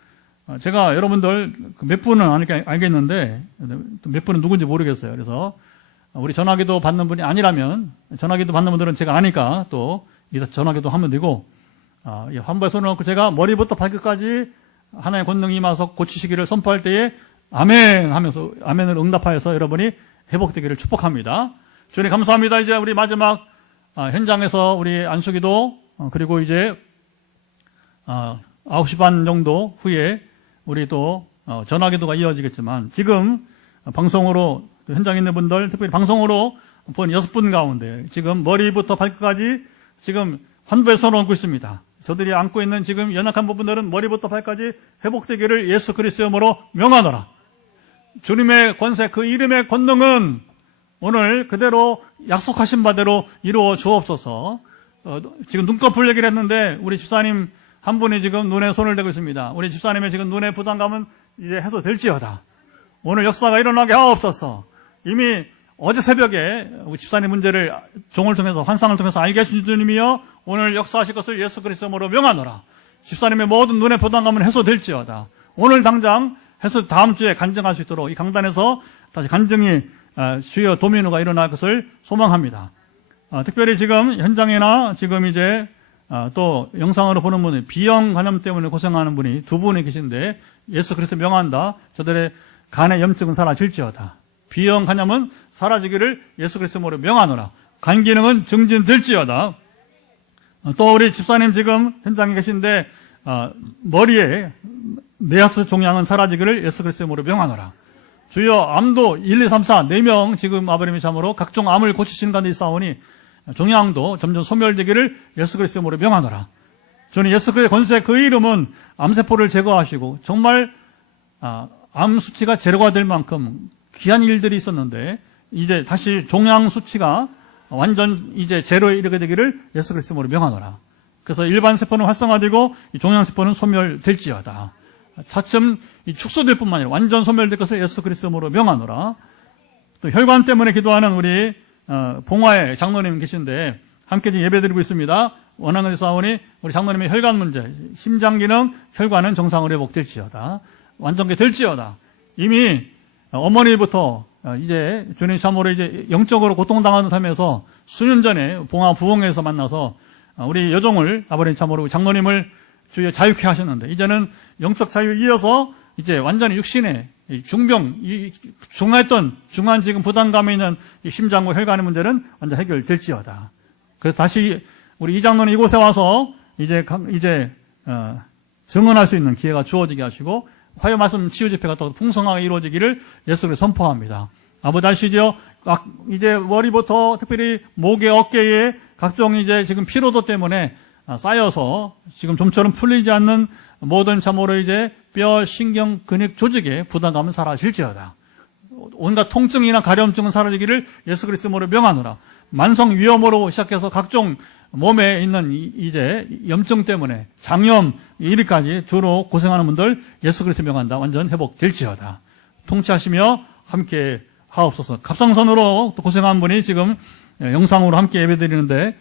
제가 여러분들 몇 분은 알겠는데 몇 분은 누군지 모르겠어요. 그래서 우리 전화기도 받는 분이 아니라면, 전화기도 받는 분들은 제가 아니까 또 전화기도 하면 되고, 환부에 손을 얹고 제가 머리부터 발끝까지 하나님의 권능이 임하서 고치시기를 선포할 때에 아멘 하면서 아멘을 응답하여서 여러분이 회복되기를 축복합니다. 주님 감사합니다. 이제 우리 마지막 현장에서 우리 안수기도, 그리고 이제 9시 반 정도 후에 우리 또 전화기도가 이어지겠지만 지금 방송으로 현장에 있는 분들 특별히 방송으로 본 6분 가운데 지금 머리부터 발끝까지 지금 환부의 손을 얹고 있습니다. 저들이 안고 있는 지금 연약한 부분들은 머리부터 발까지 회복되기를 예수 그리스도의 이름으로 명하노라. 주님의 권세 그 이름의 권능은 오늘 그대로 약속하신 바대로 이루어 주옵소서. 지금 눈꺼풀 얘기를 했는데 우리 집사님 한 분이 지금 눈에 손을 대고 있습니다. 우리 집사님의 지금 눈의 부담감은 이제 해소될지어다. 오늘 역사가 일어나게 하옵소서. 이미 어제 새벽에 우리 집사님 문제를 종을 통해서 환상을 통해서 알게 하신 주님이여 오늘 역사하실 것을 예수 그리스도로 명하노라. 집사님의 모든 눈의 부담감은 해소될지어다. 오늘 당장 해서 다음 주에 간증할 수 있도록 이 강단에서 다시 간증이 주여 도민우가 일어날 것을 소망합니다. 특별히 지금 현장이나 지금 이제 또 영상으로 보는 분이 B형 간염 때문에 고생하는 분이 2분이 계신데 예수 그리스도 명한다. 저들의 간의 염증은 사라질지어다. B형 간염은 사라지기를 예수 그리스도로 명하노라. 간 기능은 증진될지어다. 또 우리 집사님 지금 현장에 계신데 머리에 메아스 종양은 사라지기를 예수 그리스도로 명하노라. 주여 암도 1, 2, 3, 4 4명 지금 아버님의 참으로 각종 암을 고치시는 가운데 있사오니 종양도 점점 소멸되기를 예수 그리스도로 명하노라. 저는 예수 그리스도의 권세 그 이름은 암세포를 제거하시고 정말 암 수치가 제로가 될 만큼 귀한 일들이 있었는데 이제 다시 종양 수치가 완전 이제 제로에 이르게 되기를 예수 그리스도로 명하노라. 그래서 일반 세포는 활성화되고 이 종양 세포는 소멸될지어다. 차츰 축소될 뿐만 아니라 완전 소멸될 것을 예수 그리스도로 명하노라. 또 혈관 때문에 기도하는 우리 봉화의 장로님 계신데 함께 지금 예배드리고 있습니다. 원하는 데 싸우니 우리 장로님의 혈관 문제, 심장 기능, 혈관은 정상으로 회복될지어다. 완전히 될지어다. 이미 어머니부터 이제 주님 참으로 이제 영적으로 고통당하는 삶에서 수년 전에 봉화 부흥회에서 만나서 우리 여종을 아버님 참으로 장로님을 주여 자유케 하셨는데 이제는 영적 자유 이어서 이제 완전히 육신의 중병, 중했던 중한 지금 부담감이 있는 이 심장과 혈관의 문제는 완전 해결될지어다. 그래서 다시 우리 이 장로는 이곳에 와서 이제 증언할 수 있는 기회가 주어지게 하시고 화요 말씀 치유 집회가 더 풍성하게 이루어지기를 예수 그리스도로 선포합니다. 아버지 아시죠? 이제 머리부터 특별히 목에 어깨에 각종 이제 지금 피로도 때문에 쌓여서 지금 좀처럼 풀리지 않는 모든 참으로 이제 뼈, 신경, 근육, 조직의 부담감은 사라질지어다. 온갖 통증이나 가려움증은 사라지기를 예수 그리스도로 명하노라. 만성 위염으로 시작해서 각종 몸에 있는 이제 염증 때문에 장염 이리까지 주로 고생하는 분들 예수 그리스도 명한다. 완전 회복될지어다. 통치하시며 함께 하옵소서. 갑상선으로 또 고생한 분이 지금 영상으로 함께 예배드리는데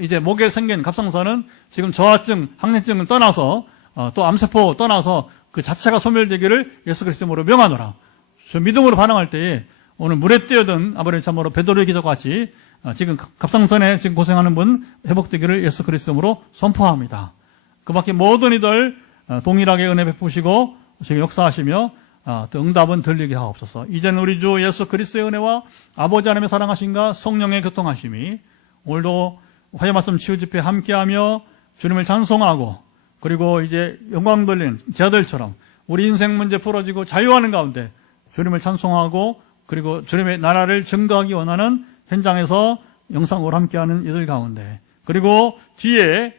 이제 목에 생긴 갑상선은 지금 저하증, 항진증을 떠나서 또 암세포 떠나서 그 자체가 소멸되기를 예수 그리스도로 명하노라. 저 믿음으로 반응할 때에 오늘 물에 뛰어든 아버지 참으로 베드로의 기적과 같이 지금 갑상선에 지금 고생하는 분 회복되기를 예수 그리스도로 선포합니다. 그 밖에 모든 이들 동일하게 은혜 베푸시고 지금 역사하시며 또 응답은 들리게 하옵소서. 이제는 우리 주 예수 그리스도의 은혜와 아버지 하나님의 사랑하심과 성령의 교통하심이 오늘도 화요 말씀 치유 집회 함께하며 주님을 찬송하고 그리고 이제 영광 돌리는 제자들처럼 우리 인생 문제 풀어지고 자유하는 가운데 주님을 찬송하고 그리고 주님의 나라를 증거하기 원하는 현장에서 영상으로 함께하는 이들 가운데 그리고 뒤에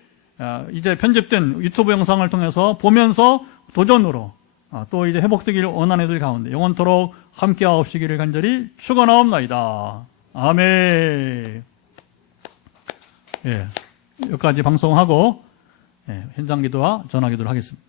이제 편집된 유튜브 영상을 통해서 보면서 도전으로 또 이제 회복되기를 원하는 이들 가운데 영원토록 함께하옵시기를 간절히 축원하옵나이다. 아멘. 예, 여기까지 방송하고 현장 기도와 전화 기도를 하겠습니다.